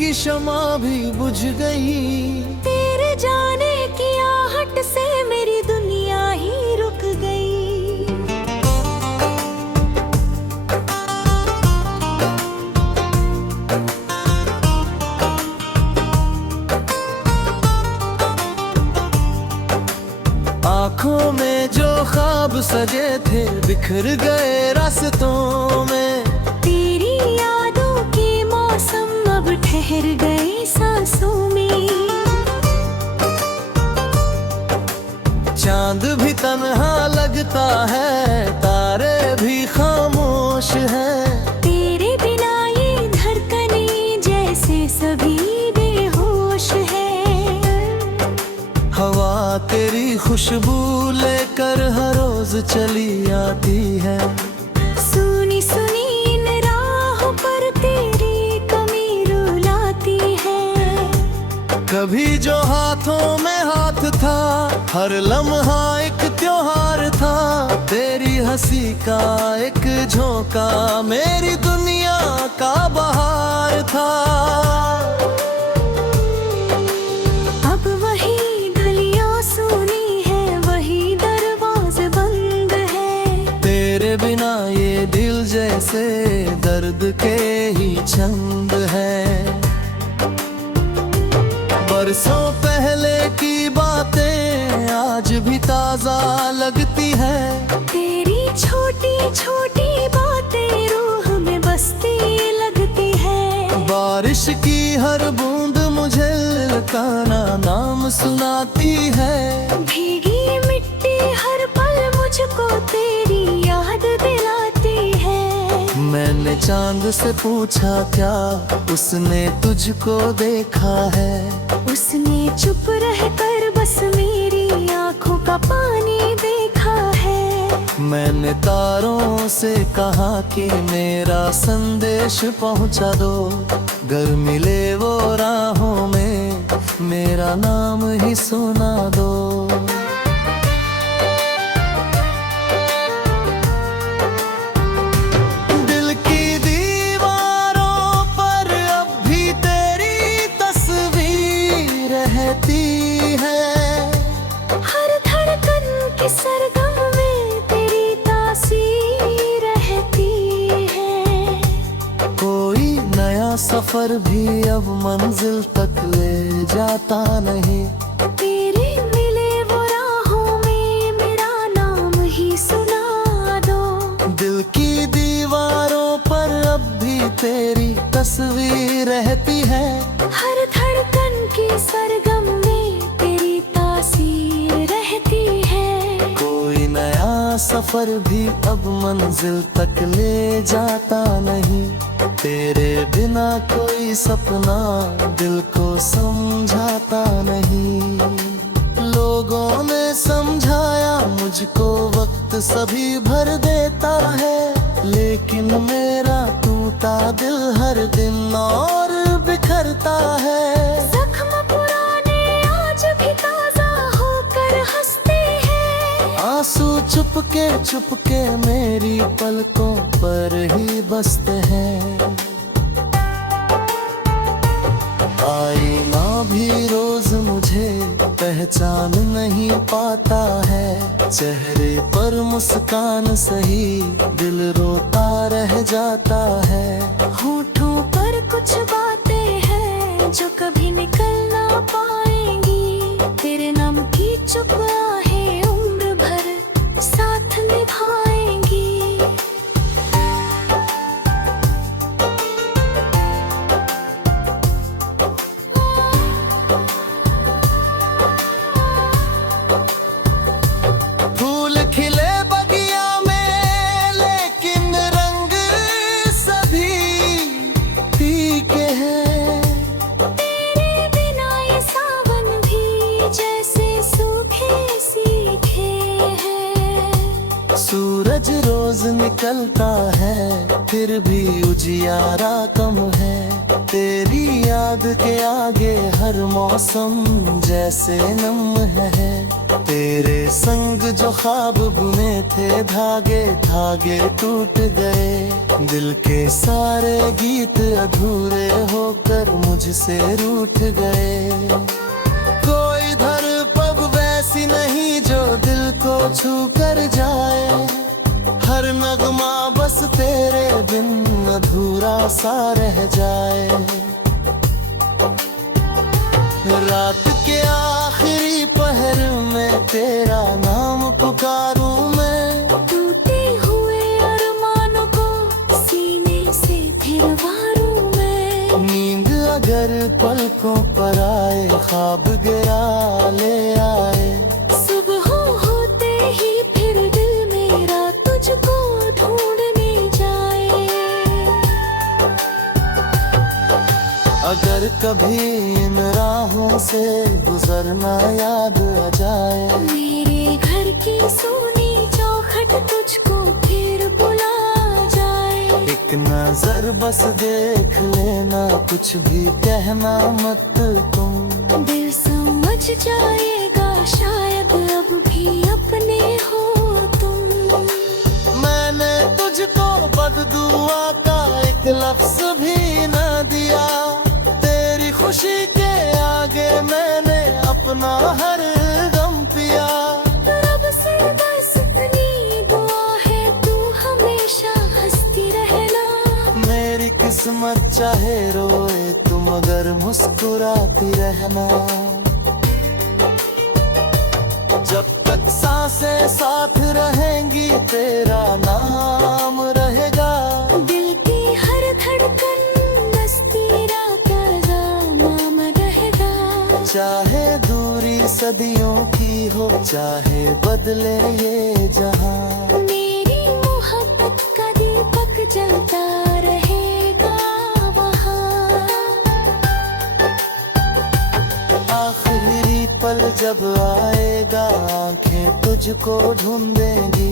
की शमा भी बुझ गई। तेरे जाने की आहट से मेरी दुनिया ही रुक गई। आँखों में जो ख्वाब सजे थे बिखर गए रास्तों में। तेरी यादों के मौसम अब ठहर गए सांसों में। चांद भी तन्हा लगता है, तारे भी खामोश हैं। तेरे बिना ये धड़कने जैसे सभी बेहोश है। हवा तेरी खुशबू लेकर हर रोज चली आती है। सुनी सुनी इन राहों पर तेरी कमी रुलाती है। कभी जो हाथों में हाथ था, हर लम्हा एक त्योहार था। तेरी हंसी का एक झोंका मेरी दुनिया का बहार था। अब वही गलियां सूनी है, वही दरवाजे बंद है। तेरे बिना ये दिल जैसे दर्द के ही छंद है। बरसों पहले की बातें आज भी ताजा लगती है। तेरी छोटी छोटी बातें रूह में बसती लगती है। बारिश की हर बूंद मुझे ललकाना नाम सुनाती है। भीगी मिट्टी हर पल मुझको तेरी याद दिलाती है। मैंने चांद से पूछा क्या उसने तुझको देखा है। उसने चुप रहकर बस मेरी आंखों का पानी देखा है। मैंने तारों से कहा कि मेरा संदेश पहुंचा दो। घर मिले वो राहों में मेरा नाम ही सुना दो। दिल की दीवारों पर अब भी तेरी तस्वीर रहती है। हर धड़कन के सरगम में तेरी तासीर रहती है। कोई नया सफर भी अब मंजिल तक ले जाता नहीं। तेरे मिले वो राहों में मेरा नाम ही सुना दो। दिल की दीवारों पर अब भी तेरी तस्वीर रहती है। हर धड़कन के सरगम में तेरी तासीर रहती है। कोई नया सफर भी अब मंजिल तक ले जाता नहीं। तेरे बिना कोई सपना दिल को समझाता नहीं। लोगों ने समझाया मुझको वक्त सभी भर देता है। लेकिन मेरा टूटा दिल हर दिन और बिखरता है। जख्म पुराने आज भी ताजा होकर हंसते हैं। आंसू चुपके मेरी पलकों पर ही बसते हैं। आईना भी रोज मुझे पहचान नहीं पाता है। चेहरे पर मुस्कान सही दिल रोता रह जाता है। होठों पर कुछ बातें हैं जो कभी निकल ना पाएंगी। तेरे नाम की चुप आहें उम्र भर साथ निभाएंगी। फूल खिले बगिया में लेकिन रंग सभी फीके हैं। तेरे बिना ये सावन भी जैसे सूखे सीखे हैं। सूरज रोज निकलता है फिर भी उजियारा कम है। तेरी याद के आगे हर मौसम जैसे नम है। तेरे संग जो ख्वाब बुने थे धागे धागे टूट गए। दिल के सारे गीत अधूरे होकर मुझसे रूठ गए। कोई धड़पन वैसी नहीं जो दिल को छू कर जाए। हर नगमा बस तेरे बिन अधूरा सा रह जाए। रात के आखिरी पहर में तेरा नाम पुकारूं मैं। टूटे हुए अरमानों को सीने से फिर वारूं मैं। नींद अगर पलकों पर आए ख्वाब गिरा ले आए। सुबह होते ही फिर दिल मेरा तुझको ढूंढने जाए। अगर कभी इन राहों से गुजरना याद आ जाए। मेरे घर की सोनी चौखट तुझको फिर बुला जाए। एक नजर बस देख लेना कुछ भी कहना मत तुम। दिल समझ जाएगा शायद अब भी अपने हो तुम। मैंने तुझको बददुआ का एक लफ्ज भी न दिया। तेरी खुशी के आगे मैंने अपना हर गम पिया। रब से बस इतनी दुआ है तू हमेशा हंसती रहना। मेरी किस्मत चाहे रोए तुम मगर मुस्कुराती रहना। जब तक सांसें साथ रहेंगी तेरा नाम रहेगा। दिल की हर धड़कन बस तेरा तेरा नाम रहेगा। चाहे दूरी सदियों की हो चाहे बदले ये जहां। मेरी मोहब्बत का दीपक जलता रहेगा वहाँ। आखिरी पल जब आएगा आंखें तुझको ढूंढेंगी।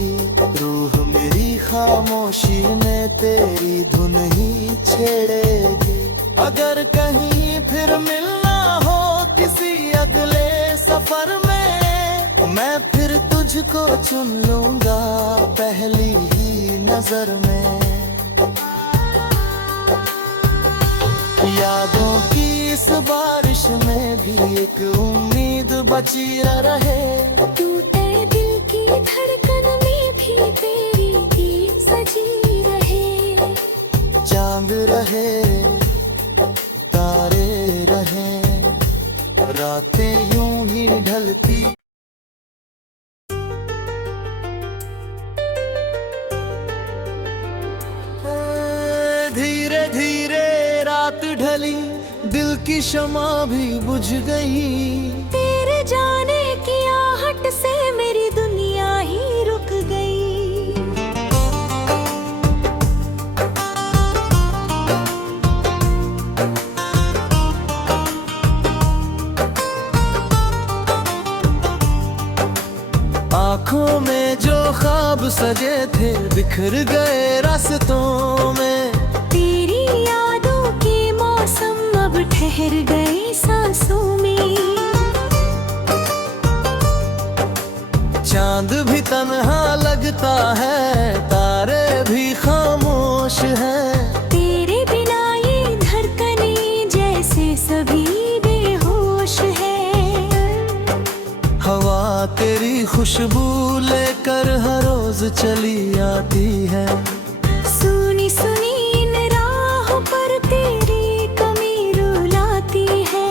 रूह मेरी खामोशी में तेरी धुन ही छेड़ेगी। अगर कहीं फिर मिलना हो किसी अगले सफर में। मैं फिर तुझको चुन लूंगा पहली ही नजर में। यादों की इस बारिश में भी एक उम्मीद बची रहे। टूटे दिल की धड़कन में भी तेरी गीत सजी रहे। चांद रहे तारे रहे रातें यूं ही ढलती। धीरे धीरे रात ढली दिल की शमा भी बुझ गई। तेरे जाने की आहट से मेरी दुनिया ही रुक गई। आँखों में जो ख्वाब सजे थे बिखर गए रास्तों में। तेरी यादों के मौसम अब ठहर गए सांसों में। चांद भी तन्हा लगता है तारे भी खामोश हैं। तेरे बिना ये धड़कने जैसे सभी बेहोश है। हवा तेरी खुशबू लेकर हर रोज चली आती है। सुनी सुनी इन राहों पर तेरी कमी रुलाती है।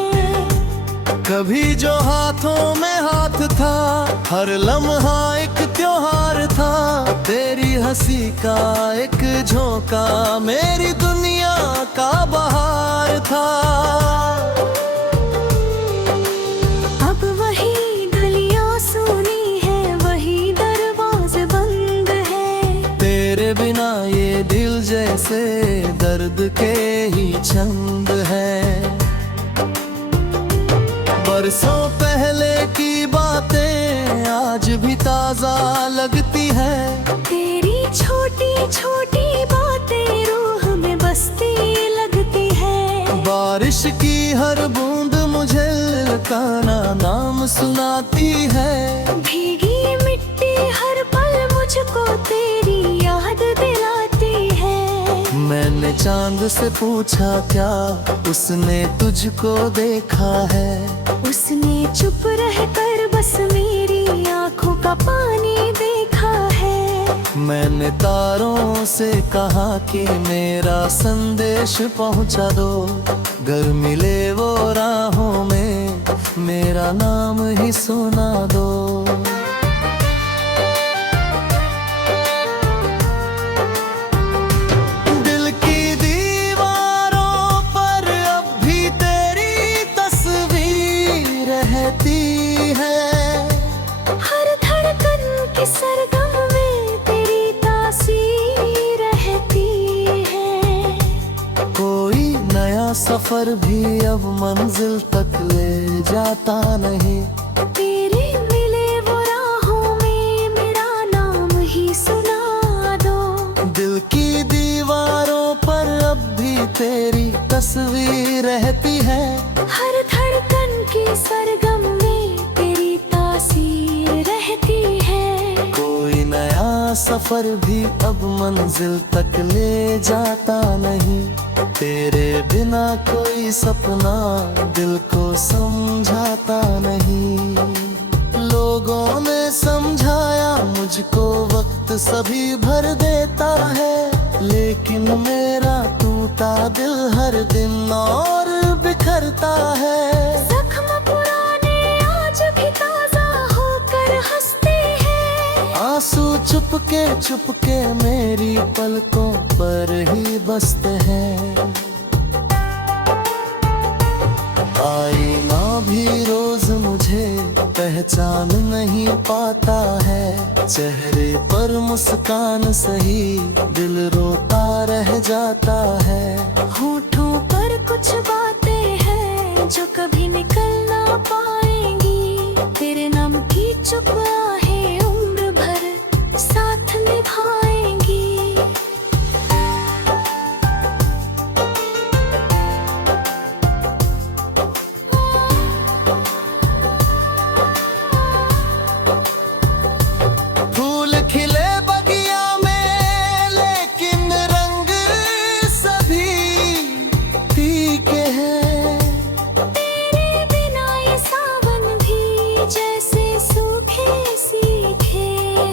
कभी जो हाथों में हाथ था हर लम्हा एक त्योहार था। तेरी हंसी का एक झोंका मेरी दुनिया का बहार था। अब वही गलियां सुनी है वही दरवाजे बंद है। तेरे बिना ये दिल जैसे दर्द के ही छंद है। बरसों पहले की बातें आज भी ताजा लगती है। तेरी छोटी छोटी बातें रूह में बसती लगती है। बारिश की हर बूंद मुझे धड़कना नाम सुनाती है। भीगी मिट्टी हर पल मुझको तेरी याद दिलाती है। मैंने चांद से पूछा क्या उसने तुझको देखा है। उसने चुप रहकर बस मेरी आंखों का पानी देखा है। मैंने तारों से कहा कि मेरा संदेश पहुंचा दो। घर मिले वो राहों में मेरा नाम ही सुना दो। दिल की दीवारों पर अब भी तेरी तस्वीर रहती है। हर धड़कन के सरगम में तेरी तासीर रहती है। कोई नया सफर भी अब मंजिल तक ले जाता नहीं। तेरे मिले वो राहों में मेरा नाम ही सुना दो। दिल की दीवारों पर अब भी तेरी तस्वीर रहती है। हर धड़कन के सरगम में तेरी तासीर रहती है। कोई नया सफर भी अब मंजिल तक ले जाता नहीं। तेरे बिना कोई सपना दिल को समझाता नहीं। लोगों ने समझाया मुझको वक्त सभी भर देता है। लेकिन मेरा टूटा दिल हर दिन और बिखरता है। जख्म पुराने आज भी ताजा होकर हंसते हैं। आंसू चुपके मेरी पलकों पर ही बसते हैं। आईना भी रोज मुझे पहचान नहीं पाता है। चेहरे पर मुस्कान सही दिल रोता रह जाता है। होठों पर कुछ बातें हैं जो कभी निकल ना पाएंगी। तेरे नाम की चुप आहें उम्र भर साथ निभाएंगी। फूल खिले बगिया में लेकिन रंग सभी फीके हैं। तेरे बिना ये सावन भी जैसे सूखे सीखे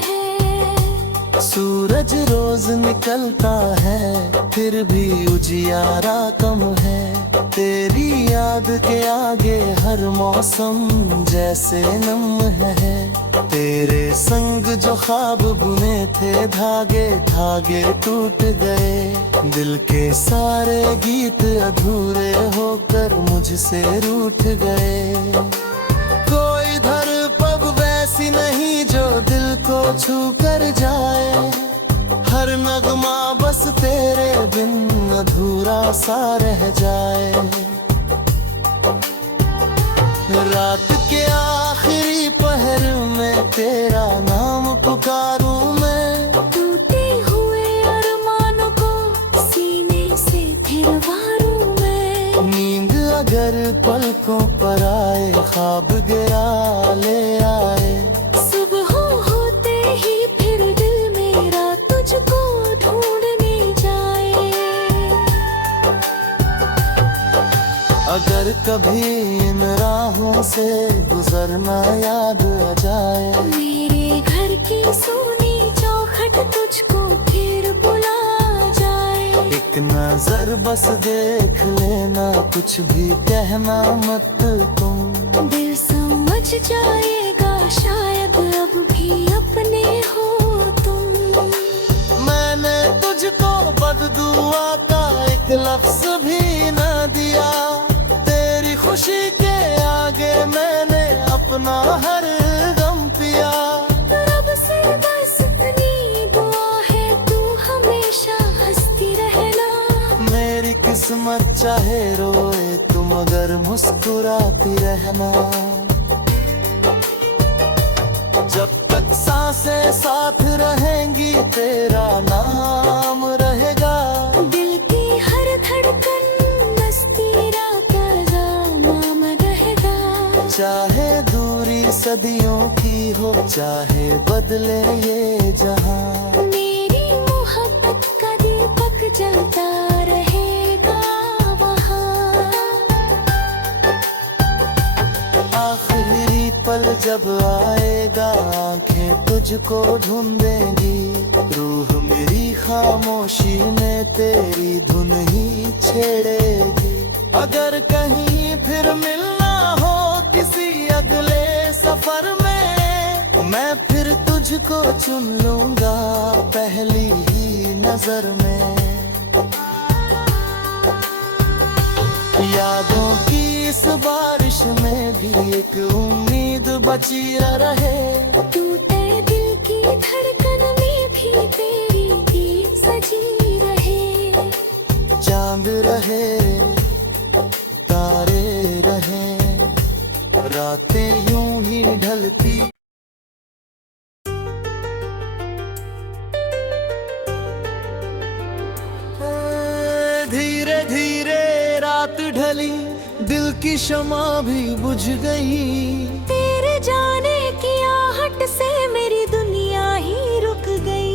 हैं। सूरज रोज निकलता है फिर भी उजियारा कम है। तेरी याद के आगे हर मौसम जैसे नम है। तेरे संग जो ख्वाब बुने थे धागे धागे टूट गए। दिल के सारे गीत अधूरे होकर मुझसे रूठ गए। कोई धड़पन वैसी नहीं जो दिल को छू कर जाए। हर नगमा बस तेरे बिन अधूरा सा रह जाए। रात के आखिरी पहर में तेरा नाम पुकारूं मैं। टूटे हुए अरमानों को सीने से फिर वारूं मैं। नींद अगर पलकों पर आए ख्वाब गिरा ले आए। सुबह होते ही फिर दिल मेरा तुझको ढूंढने जाए। अगर कभी इन राहों से गुजरना याद आ जाए। मेरे घर की सोनी चौखट तुझको फिर बुला जाए। एक नजर बस देख लेना कुछ भी कहना मत तुम। दिल समझ जाएगा शायद अब भी अपने हो तुम। मैंने तुझको बददुआ का एक लफ्ज भी न दिया। तेरी खुशी के आगे मैंने अपना हर गम पिया। रब से बस इतनी दुआ है तू हमेशा हंसती रहना। मेरी किस्मत चाहे रोए तुम मगर मुस्कुराती रहना। जब तक सांसें साथ रहेंगी तेरा नाम रहेगा। दिल की हर धड़कन बस तेरा ताजा नाम रहेगा। चाहे दूरी सदियों की हो, चाहे बदले ये जहां, मेरी मोहब्बत का दीपक जलता रहेगा वहाँ। आखिरी पल जब आएगा आंखें तुझको ढूंढेंगी, रूह मेरी खामोशी में तेरी धुन ही छेड़ेगी। अगर कहीं फिर मिलना हो किसी अगले सफर में, मैं फिर तुझको चुन लूंगा पहली ही नजर में। यादों की इस बारिश में भी एक उम्मीद बची रहे, टूटे दिल की धड़कन में भी तेरी गीत सजी रहे। चांद रहे तारे रहे, रातें यूं ही ढलती। धीरे धीरे रात ढली, दिल की शमा भी बुझ गई। तेरे जाने की आहट से मेरी दुनिया ही रुक गई।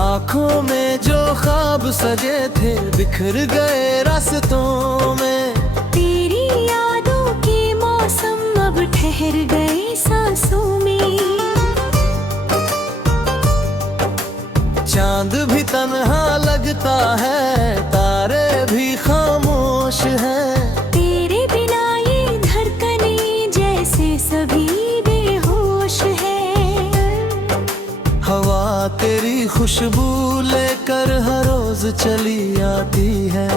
आँखों में जो ख्वाब सजे थे बिखर गए रास्तों में, तेरी यादों के मौसम अब ठहर गए सांसों में। चांद भी तन्हा लगता है, तारे भी खामोश हैं। तेरे बिना ये धड़कने जैसे सभी बेहोश है। हवा तेरी खुशबू लेकर हर रोज चली आती है,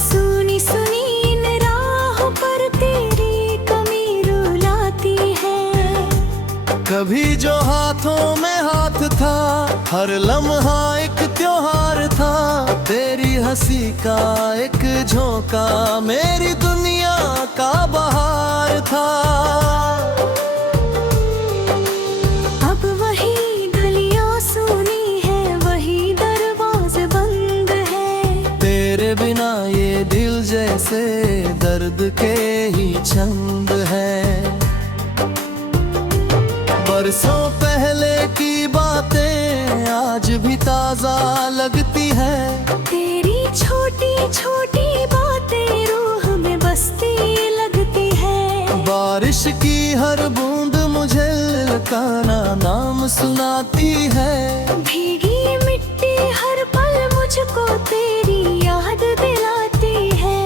सुनी सुनी इन राहों पर तेरी कमी रुलाती है। कभी जो हाथों में हाथ था, हर लम्हा एक त्योहार था। तेरी हंसी का एक झोंका मेरी दुनिया का बहार था। अब वही गलियां सूनी है, वही दरवाजे बंद है। तेरे बिना ये दिल जैसे दर्द के ही छंद है। बरसों पहले की बातें आज भी ताजा लगती है। तेरी छोटी छोटी बातें रूह में बसती लगती है। बारिश की हर बूंद मुझे ललकाना नाम सुनाती है। भीगी मिट्टी हर पल मुझको तेरी याद दिलाती है।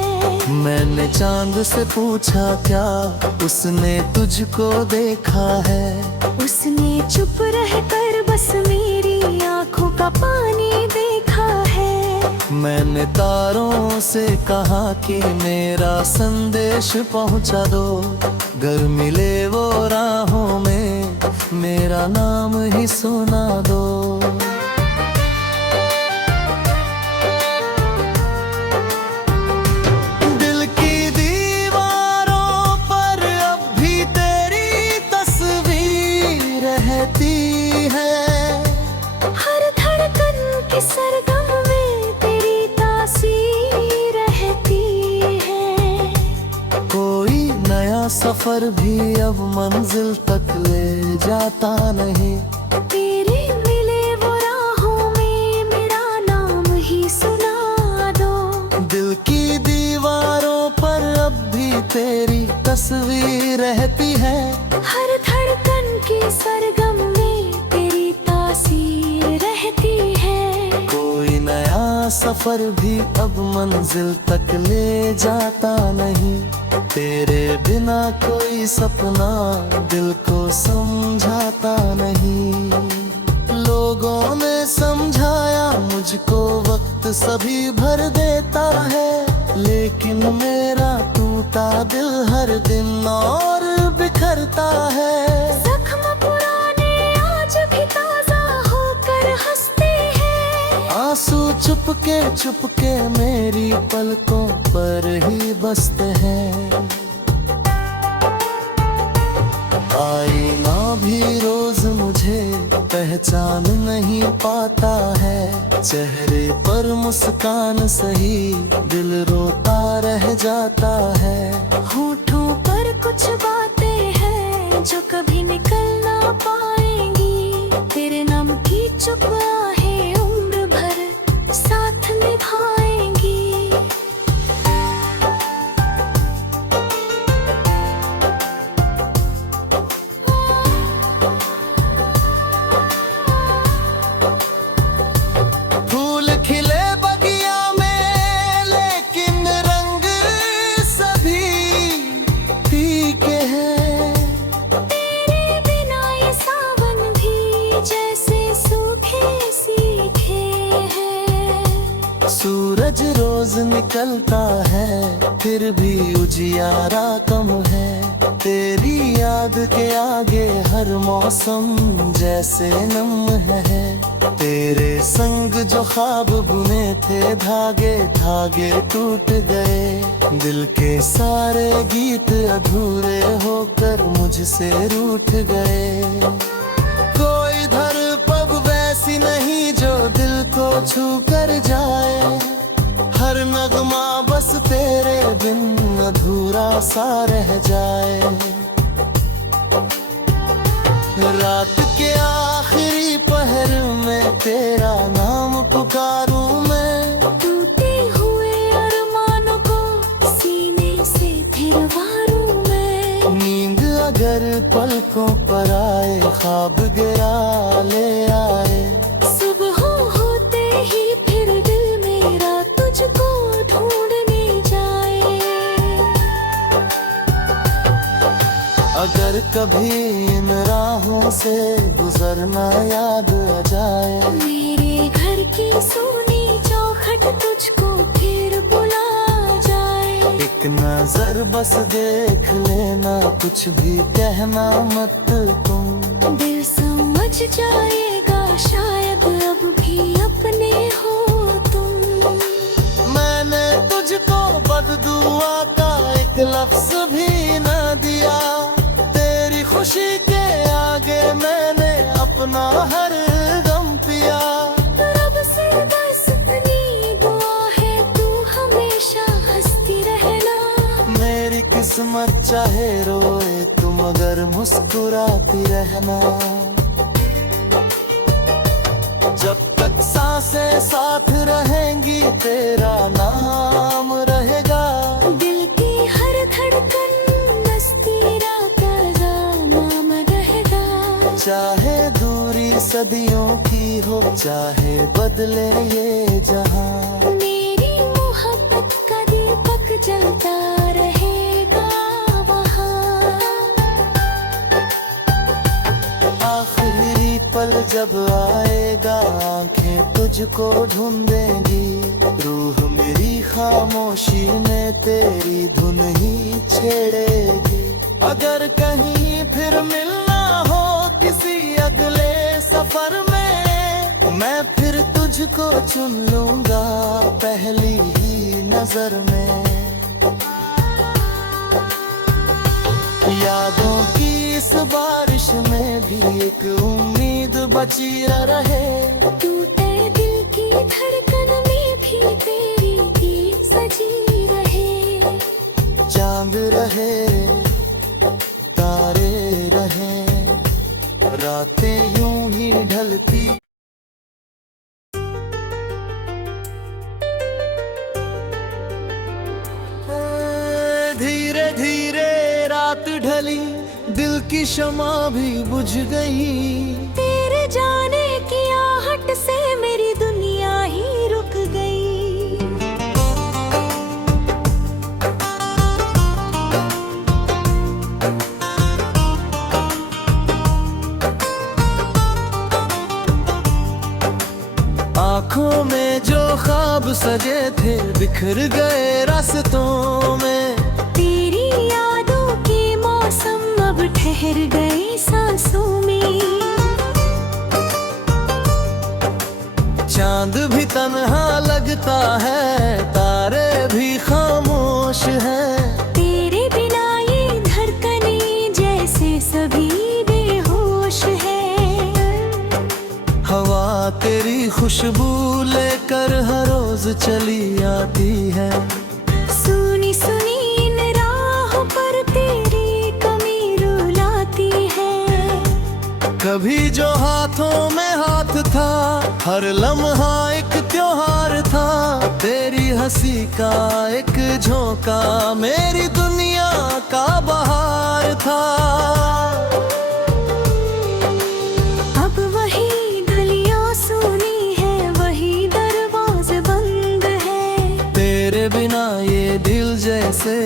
मैंने चांद से पूछा क्या उसने तुझको देखा है, उसने चुप रहकर बस मेरी आंखों का पानी देखा है। मैंने तारों से कहा कि मेरा संदेश पहुंचा दो, घर मिले वो राहों में मेरा नाम ही सुना दो। दिल की दीवारों पर अब भी तेरी तस्वीर रहती है। हर धड़कन के सरगम में तेरी तासीर रहती है। कोई नया सफर भी अब मंजिल तक ले जाता नहीं। तेरे मिले वो राहों में मेरा नाम ही सुना दो। दिल की दीवारों पर अब भी तेरी तस्वीर रहती है। हर धड़कन के सरगम में तेरी तासीर रहती है। कोई नया सफर भी अब मंजिल तक ले जाता नहीं। तेरे बिना कोई सपना दिल को समझाता नहीं। लोगों ने समझाया मुझको वक्त सभी भर देता है, लेकिन मेरा टूटा दिल हर दिन और बिखरता है। जख्म पुराने आज भी ताजा होकर हंसते हैं। आंसू चुपके मेरी पलकों पर ही बसते हैं। आईना भी रोज मुझे पहचान नहीं पाता है, चेहरे पर मुस्कान सही दिल रोता रह जाता है। होठों पर कुछ बातें हैं जो कभी निकल ना पाएंगी, तेरे नाम की चुप आहें उम्र भर साथ निभाएंगी। फूल खिले बगिया में लेकिन रंग सभी फीके हैं, तेरे बिना ये सावन भी जैसे सूखे सीखे हैं। सूरज रोज निकलता है फिर भी उजियारा कम है, तेरी याद के आगे हर मौसम जैसे नम है। तेरे संग जो ख्वाब बुने थे धागे धागे टूट गए, दिल के सारे गीत अधूरे होकर मुझसे रूठ गए। कोई धड़पन वैसी नहीं जो दिल को छू कर जाए, हर नगमा बस तेरे बिन अधूरा सा रह जाए। रात के आखिरी पहर में तेरा नाम पुकारूं मैं, टूटे हुए अरमानों को सीने से फिर वारूं मैं। नींद अगर पलकों पर आए ख्वाब गिरा ले आए, सुबह होते ही फिर दिल मेरा तुझको ढूंढने जाए। अगर कभी इन राहों से गुजरना याद आ जाए, मेरे घर की सोनी चौखट तुझको फिर बुला जाए। एक नजर बस देख लेना कुछ भी कहना मत तुम, दिल समझ जाएगा शायद अब भी अपने हो तुम। मैंने तुझको बददुआ का एक लफ्ज भी न दिया, तेरी खुशी के आगे मैंने अपना हर गम पिया। रब से बस इतनी दुआ है तू हमेशा हंसती रहना, मेरी किस्मत चाहे रोए तुम मगर मुस्कुराती रहना। जब तक सांसें साथ रहेंगी तेरा नाम रहेगा, दिल की हर धड़कन बस तेरा तेरा नाम रहेगा। चाहे दूरी सदियों की हो चाहे बदले ये जहां, मेरी मोहब्बत का दीपक जलता रहेगा वहाँ। आखिरी पल जब आएगा आंखें तुझको ढूंढेंगी, रूह मेरी खामोशी में तेरी धुन ही छेड़ेगी। अगर कहीं फिर मिलना हो किसी अगले सफर में, मैं फिर तुझको चुन लूंगा पहली ही नजर में। यादों की इस बारिश में भी एक उम्मीद बची रहे, टूटे दिल की धड़कन में भी तेरी गीत सजी रहे। चांद रहे तारे रहे रातें यूं ही ढलती। धीरे धीरे रात ढली दिल की शमा भी बुझ गई, तेरे जाने की आहट से मेरी दुनिया ही रुक गई। आँखों में जो ख्वाब सजे थे बिखर गए रास्तों में, तेरी यादों के मौसम अब ठहर गए सांसों में। चांद भी तन्हा लगता है तारे भी खामोश हैं, तेरे बिना ये धड़कनें जैसे सभी तेरी खुशबू लेकर हर रोज चली आती है। सुनी सुनी इन राहों पर तेरी कमी रुलाती है। कभी जो हाथों में हाथ था, हर लम्हा एक त्योहार था। तेरी हंसी का एक झोंका मेरी दुनिया का बहार था। अब वही गलियां सुनी है, वही दरवाजे बंद है। तेरे बिना ये दिल जैसे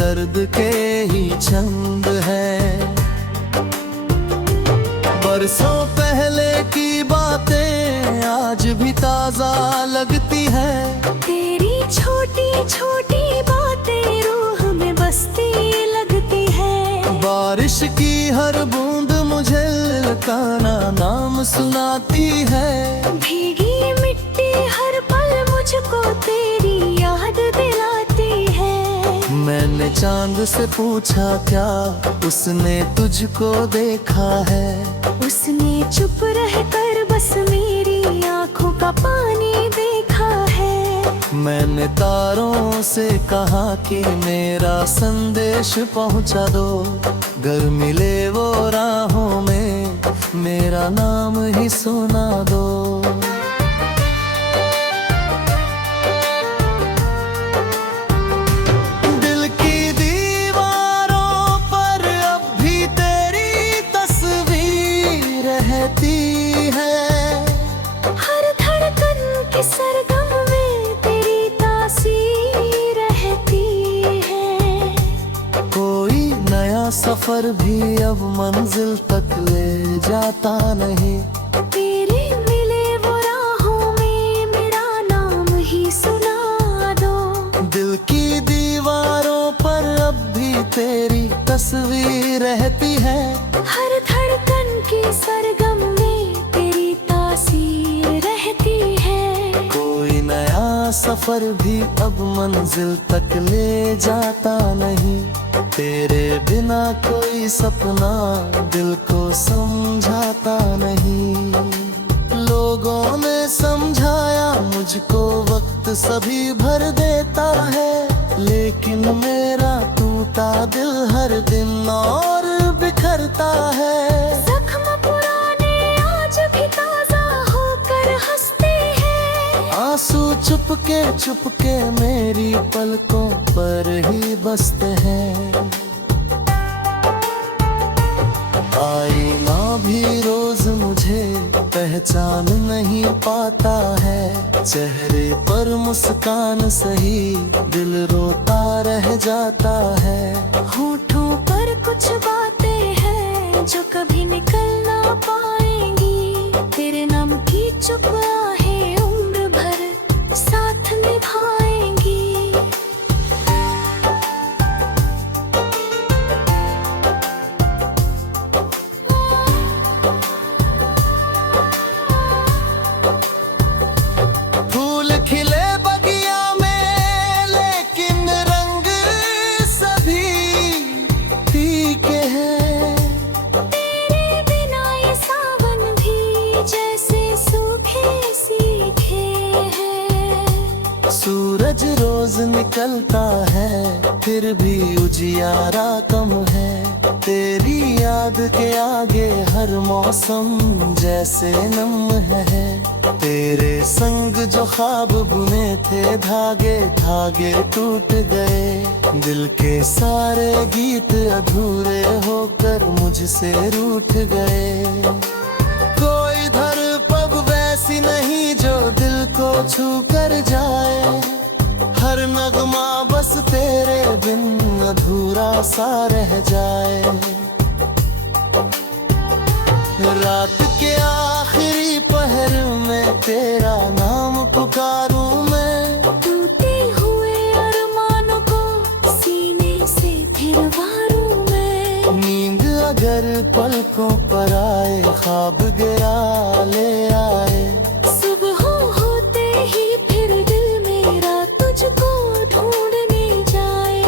दर्द के ही छंद है। बरसों पहले की बातें आज भी ताजा लगती है। तेरी छोटी छोटी बातें रूह में बसती लगती है। बारिश की हर बूंद मुझे ललकाना नाम सुनाती है। भीगी मिट्टी हर पल मुझको तेरी याद दिलाती है। मैंने चांद से पूछा क्या उसने तुझको देखा है। उसने चुप रहकर बस मेरी आंखों का पानी देखा है। मैंने तारों से कहा कि मेरा संदेश पहुंचा दो। घर मिले वो राहों में मेरा नाम ही सुना दो। दिल की दीवारों पर अब भी तेरी तस्वीर रहती है। हर धड़कन के सरगम में तेरी तासीर रहती है। कोई नया सफर भी अब मंजिल तक ले जाता नहीं। तेरे मिले वो राहों में मेरा नाम ही सुना दो। दिल की दीवारों पर अब भी तेरी तस्वीर रहती है। हर धड़कन की सरगम में तेरी तासीर रहती है। कोई नया सफर भी अब मंजिल तक ले जाता नहीं। तेरे बिना कोई सपना दिल को समझाता नहीं। लोगों ने समझाया मुझको वक्त सभी भर देता है। लेकिन मेरा टूटा दिल हर दिन और बिखरता है। जख्म पुराने आज भी ताजा होकर हंसते हैं। आंसू चुपके मेरी पलकों पर ही बसते हैं। आईना भी रोज मुझे पहचान नहीं पाता है। चेहरे पर मुस्कान सही दिल रोता रह जाता है। होठों पर कुछ बातें हैं जो कभी निकल ना पाएंगी। तेरे नाम की चुप आहें उम्र भर साथ निभाएंगी। फूल खिले बगिया में लेकिन रंग सभी फीके हैं। तेरे बिना ये सावन भी जैसे सूखे सीखे हैं। सूरज रोज निकलता है फिर भी उजियारा कम है। तेरी याद के आगे हर मौसम जैसे नम है। तेरे संग जो ख्वाब बुने थे धागे धागे टूट गए। दिल के सारे गीत अधूरे होकर मुझसे रूठ गए। कोई धड़पन वैसी नहीं जो दिल को छू कर जाए। हर नगमा बस तेरे बिन अधूरा सा रह जाए। रात के आखिरी पहर में तेरा नाम पुकारूं मैं। टूटे हुए अरमानों को सीने से फिर वारूं मैं। नींद अगर पलकों पर आए ख्वाब गिरा ले आए। सुबह होते ही फिर दिल मेरा तुझको ढूंढने जाए।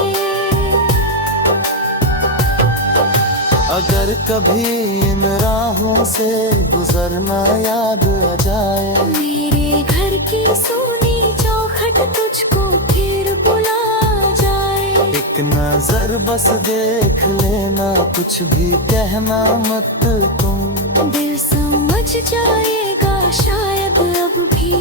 अगर अगर कभी इन राहों से गुजरना याद आ जाए, मेरे घर की सोनी चौखट तुझको फिर बुला जाए। एक नजर बस देख लेना, कुछ भी कहना मत तुम। दिल समझ जाएगा शायद अब भी